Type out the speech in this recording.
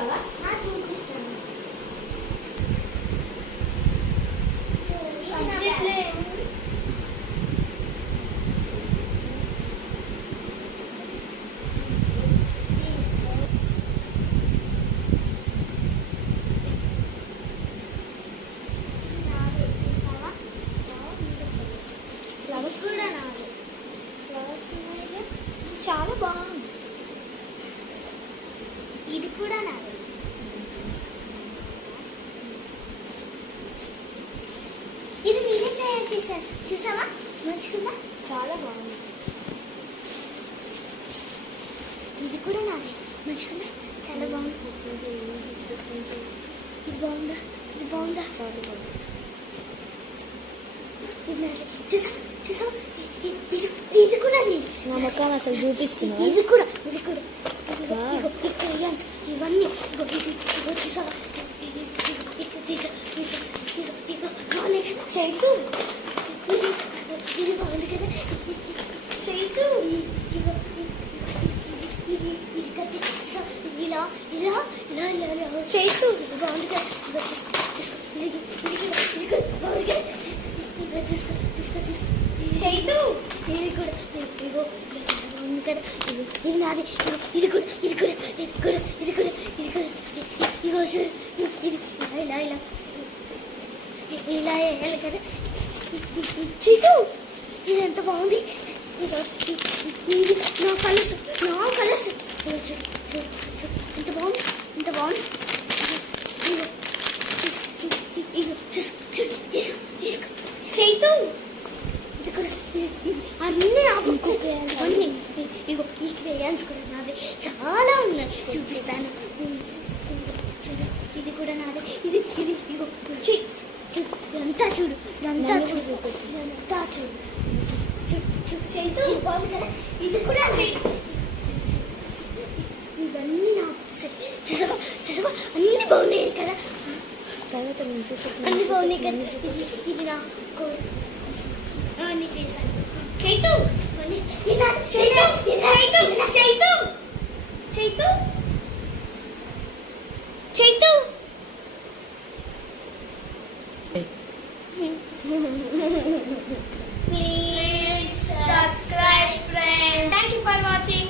చూపిస్తావా? చూపిస్తాను. ఫ్లవర్స్ కూడా నాది. ఫ్లవర్స్ చాలా బాగుంది. ఇది కూడా నాది. ఇది నేనే తయారు చేశాను, చూసావా? మంచిగా చాలా బాగుంది. ఇది కూడా నాదే. మంచిగా చాలా బాగుంది. ఇది బాగుందా? ఇది బాగుందా? చాలా బాగుంది. ఇది నాదే. చూసావా? చూసావా? ఇది కూడా నేను. నా మొక్కను అసలు చూపిస్తున్నా. ఇది కూడా ఇవన్నీ చూసావా? చైతు ఇది బాగుంది కదా. చైతు ఇది కత్తి. ఇలా ఇలా ఇలా ఇలా ఇలా చైతు ఇది బాగుంది కదా. తీసుకో తీసుకో. ఇది కూడా బాగుంది కదా. తీసుకో తీసుకో తీసుకో. చైతు ఇది కూడా ఇదిగో బాగుంది కదా. ఇది నాది. ఇది కూడా ఇది కూడా ఇది కూడా ఇది కూడా ఇది కూడా ఇగో చూడు. ఇది ఇలా ఇలా ఇలా వేయాలి కదా. చీటు ఇది ఎంత బాగుంది. ఇది నా కలర్స్ చూడు చూడు చూడు ఎంత బాగుంది. ఎంత బాగుంది. ఇగో చూసు చూడు. తీసుకో చైతు ఇది కూడా అన్నీ నా బుక్కు అన్నీ. ఇగో ఈ క్రేయాన్స్ కూడా నావే. చాలా ఉన్నాయి, చూపిస్తాను. చూడు ఇది కూడా నాదే. ఇది ఇది ఇగో చూడు ఇదంతా చూడు. ఇదంతా చూడు. ఇదంతా చూడు. చూడు చైతు ఇది బాగుంది కదా. ఇది కూడా ఇవన్నీ నా బుక్స్. చూసావా? చూసావా? అన్నీ బాగున్నాయి కదా. తర్వాత అన్నీ బాగున్నాయి కదా. ఇది నా అన్నీ చేశాను. Chaitu Chaitu Chaitu Chaitu Chaitu Chaitu Please subscribe, friends. Thank you for watching.